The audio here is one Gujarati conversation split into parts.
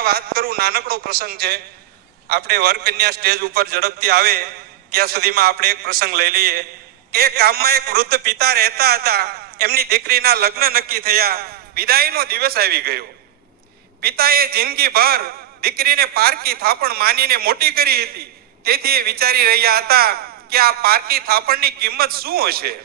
અહીંયા વાત કરું, નાનકડો પ્રસંગ છે. આપણે વરકન્યા સ્ટેજ ઉપર ઝડપથી આવે, ત્યાં સુધીમાં આપણે એક પ્રસંગ લઈ લઈએ. કે ગામમાં એક વૃદ્ધ પિતા રહેતા હતા, એમની દીકરીના લગ્ન નક્કી થયા. વિદાયનો દિવસ આવી ગયો. પિતાએ જિંદગીભર દીકરીને પારકી થાપણ માનીને મોટી કરી હતી. તેથી એ વિચારી રહ્યા હતા કે આ પારકી થાપણની કિંમત શું હશે?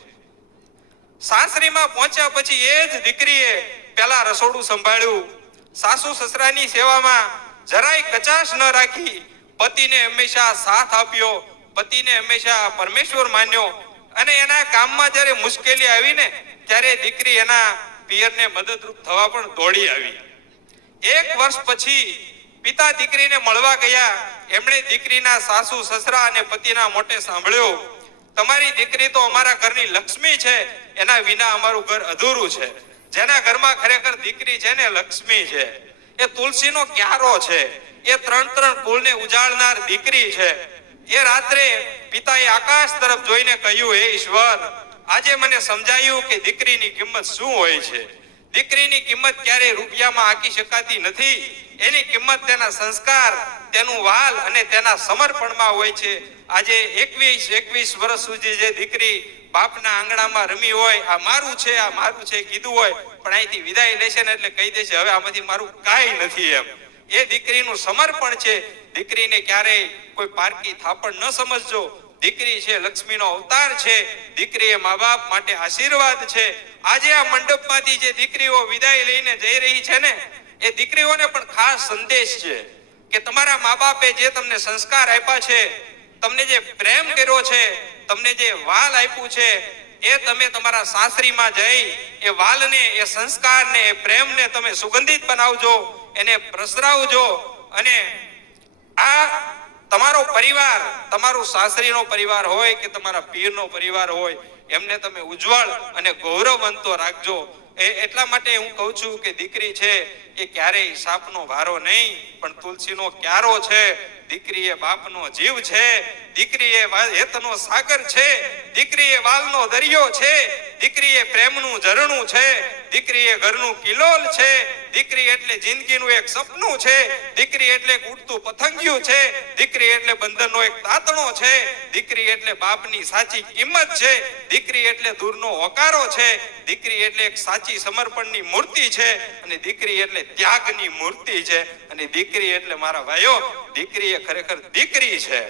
સાસરીમાં પહોંચ્યા પછી એ જ દીકરીએ પેલા રસોડું સંભાળ્યું. સાસુ સસરાની સેવામાં જરાય કચાશ ન રાખી પતિને હંમેશા સાથ આપ્યો. પતિને હંમેશા પરમેશ્વર માન્યો. અને એના કામમાં જ્યારે મુશ્કેલી આવી ને ત્યારે દીકરી એના પિયરને મદદરૂપ થવા પણ દોડી આવી. એક વર્ષ પછી પિતા દીકરીને મળવા ગયા. એમણે દીકરીના સાસુ સસરા અને પતિના મોટે સાંભળ્યો, તમારી દીકરી તો અમારા ઘરની લક્ષ્મી છે. એના વિના અમારું ઘર અધૂરું છે. જેના ઘરમાં ખરેખર દીકરી છે ને લક્ષ્મી છે, એ તુલસીનો ક્યારો છે, એ ત્રણ ત્રણ કુળને ઉજાળનાર દીકરી છે. એ રાત્રે પિતાએ આકાશ તરફ જોઈને કહ્યું, હે ઈશ્વર, આજે મને સમજાયું કે દીકરીની કિંમત શું હોય છે. દીકરીની કિંમત ક્યારે રૂપિયામાં આંકી શકાતી નથી. એની કિંમત તેના સંસ્કાર, તેનું વાલ અને તેના સમર્પણમાં હોય છે. આજે એકવીસ એકવીસ વર્ષ સુધી જે દીકરી બાપના આંગણામાં રમી હોય, આ મારું છે, આ મારું છે કીધું હોય, પણ અહીંથી વિદાય લેશે ને એટલે કહી દેશે, હવે આમાંથી મારું કાંઈ નથી એમ. એ દીકરીનું સમર્પણ છે. દીકરીને ક્યારેય કોઈ પારકી થાપણ ન સમજજો. દીકરી છે, લક્ષ્મીનો અવતાર છે દીકરી એ મા બાપ માટે આશીર્વાદ છે. આજે આ મંડપમાંથી જે દીકરીઓ વિદાય લઈને જઈ રહી છે ને, એ દીકરીઓને પણ ખાસ સંદેશ છે કે તમારા મા બાપે જે તમને સંસ્કાર આપ્યા છે, તમને જે પ્રેમ કર્યો છે, તમને જે વાલ આપ્યું છે, એ તમે તમારા સાસરીમાં જઈ, એ વાલને, એ સંસ્કારને, એ પ્રેમને તમે સુગંધિત બનાવજો, એને પ્રસરાવજો અને આ તમારો પરિવાર, તમારું સાસરીનો પરિવાર હોય કે તમારા પીરનો પરિવાર હોય, એમને તમે ઉજ્જવળ અને ગૌરવવંતો રાખજો. એ એટલા માટે હું કહું છું કે દીકરી છે એ ક્યારેય સાપનો ભારો નહીં, પણ તુલસીનો ક્યારો છે. દીકરી એ બાપનો જીવ છે. દીકરી એ હેતનો સાગર છે. દીકરી એ વાલનો દરિયો છે. દીકરી એ પ્રેમનું ઝરણું છે દીકરી એ ઘરનું કિલોલ છે, દીકરી એટલે જિંદગીનું એક સપનું છે, દીકરી એટલે ઉડતું પતંગિયું છે, દીકરી એટલે બંધનનો એક તાતણો છે, દીકરી એટલે બાપની સાચી કિંમત છે, દીકરી એટલે દૂરનો હોકારો છે, દીકરી એટલે એક સાચી સમર્પણની મૂર્તિ છે, અને દીકરી એટલે ત્યાગની મૂર્તિ છે, અને દીકરી એટલે મારા ભાઈઓ દીકરી એ ખરેખર દીકરી છે.